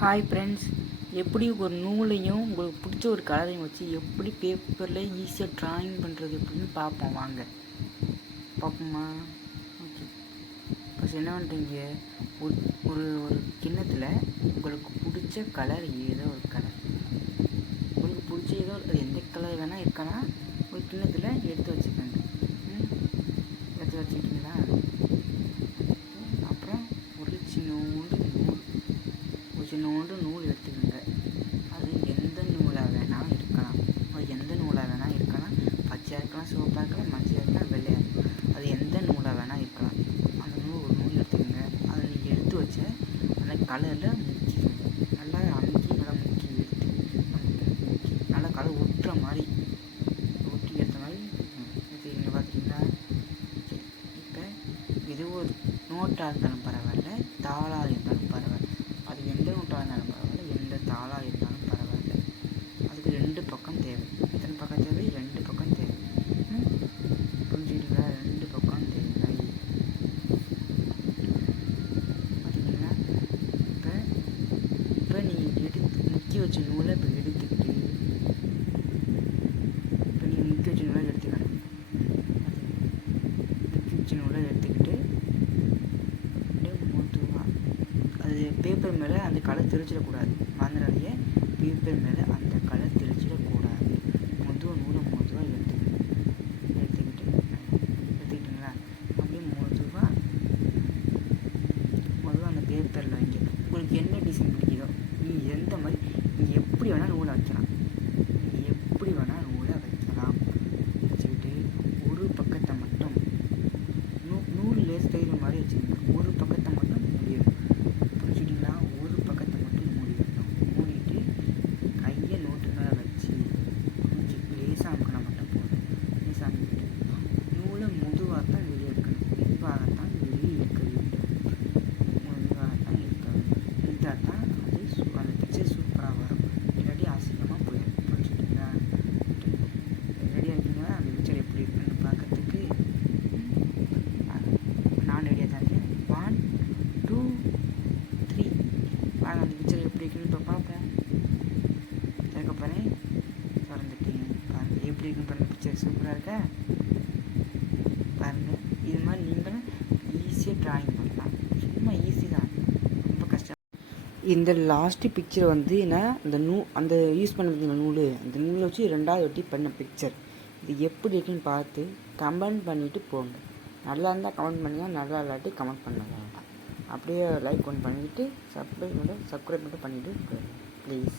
Hi friends, எப்படி ஒரு நூலையும் உங்களுக்கு பிடிச்ச ஒரு கலரையும் வச்சு எப்படி பேப்பரில் ஈஸியாக ட்ராயிங் பண்ணுறது அப்படின்னு பார்ப்போம். வாங்க பார்ப்போமா? ஓகே, ஃபஸ்ட் என்ன பண்ணுறீங்க, ஒரு ஒரு ஒரு கிண்ணத்தில் உங்களுக்கு பிடிச்ச கலர் ஏதோ ஒரு கலர், உங்களுக்கு பிடிச்ச ஏதோ அது எந்த கலர் வேணால் இருக்கலாம், ஒரு கிண்ணத்தில் எடுத்து வச்சுக்கோங்க. எடுத்து வச்சுக்கிட்டிங்களா? அப்புறம் ஒரு சின்னோண்டு நூல் எடுத்துக்கோங்க. அது எந்த நூலாக வேணால் இருக்கலாம், பச்சையாக இருக்கலாம், சிவப்பாக இருக்கலாம், மஞ்சள் இருக்கலாம், வெள்ளையாக இருக்கலாம், அது எந்த நூலாக வேணால் இருக்கலாம். அந்த நூல் ஒரு நூல் எடுத்துக்கோங்க. அதை நீங்கள் எடுத்து வச்ச அந்த கலரில் முக்கிக்கோங்க. நல்லா அமுக்கி நல்லா முக்கி எடுத்து நல்லா கலர் ஒட்டுற மாதிரி ஒட்டி எடுத்த மாதிரி எடுத்துக்கிங்க. பார்த்தீங்களா? இப்போ இது ஒரு நோட்டாக இருந்தாலும் பரவாயில்ல, தாளாக இருந்தாலும் பரவாயில்ல, அது எந்த நோட்டாக இருந்தாலும் பரவாயில்ல, எந்த தாளாக இருந்தாலும் பரவாயில்ல. அதுக்கு 2 பக்கம் தேவை. எத்தனை பக்கம் தேவை? 2 பக்கம் தேவை. புரிஞ்சுக்கிட்டீங்களா? 2 பக்கம் தேவை. பார்த்தீங்களா? இப்போ நீங்கள் எடுத்து முக்கி வச்ச நூலை இப்போ எடுத்துக்கிட்டு எடுத்துக்கணும். முக்கி வச்ச நூலை எடுத்துக்கிட்டு அது பேப்பர் மேலே அந்த கலர் தெளிச்சிடக்கூடாது. மறந்துடாதீங்க, பேப்பர் மேலே அந்த கலர் தெளிச்சிடக்கூடாது. நூலை மெதுவாக எடுத்துக்கிட்டிங்களா? அப்படியே மெதுவாக அந்த பேப்பரில் வைங்க. உங்களுக்கு என்ன டிசைன் பிடிக்குதோ, நீங்கள் எந்த மாதிரி நீங்கள் எப்படி வேணால் நூலை வைக்கலாம். வச்சுக்கிட்டு ஒரு பக்கத்தை மட்டும் நூல் லேஸ் தைக்கிற மாதிரி வச்சுக்கோங்க. ஒரு பக்கத்தை மட்டும் மூடிடணும். புரிஞ்சுக்கிட்டிங்களா? ஒரு பக்கத்தை மட்டும் மூடிடணும். மூடிட்டு கையை நோட்டு மேலே வச்சு கொஞ்சம் லேசாக அமுக்கினா மட்டும் போதும். லேசாக அமுக்கிட்டு நூலை மெதுவாகத்தான் வெளியே எடுக்கணும். மெதுவாகத்தான் வெளியே எடுக்க வேண்டும். எடுத்தால் தான் அது அந்த பிக்சர் சூப்பராக வரும். இல்லாட்டி அசிங்கமாக போயிடும். புரிஞ்சுக்கிட்டிங்களா? ரெடியாக இருக்கீங்களா? அந்த பிக்சர் எப்படி இருக்குன்னு பார்க்கறதுக்கு நான் ரெடியாக தான் இருக்கேன். 1 2 3 வாங்க, அந்த பிக்சர் எப்படி இருக்குன்னு இப்போ பார்ப்போம். அதுக்கப்புறம் திறந்துட்டீங்க. பாருங்கள் எப்படி இருக்குன்னு பாருங்கள். பிக்சர் சூப்பராக இருக்கா? பாருங்கள், இது மாதிரி நீங்களும் ஈஸியாக ட்ராயிங் பண்ணலாம். சும்மா ஈஸி தான், ரொம்ப கஷ்டம். இந்த லாஸ்ட்டு பிக்சர் வந்து நான் அந்த யூஸ் பண்ணுறது நூல், அந்த நூலை வச்சு 2வது ஒட்டி பண்ண பிக்சர். இது எப்படி இருக்குன்னு பார்த்து கமெண்ட் பண்ணிவிட்டு போங்க. நல்லா இருந்தால் கமெண்ட் பண்ணுங்கள், நல்லா இல்லாட்டி கமெண்ட் பண்ணுங்க. அப்படியே லைக் ஒன்று பண்ணிவிட்டு சப்ஸ்கிரைப் மட்டும் பண்ணிவிட்டு போயிடுங்க ப்ளீஸ்.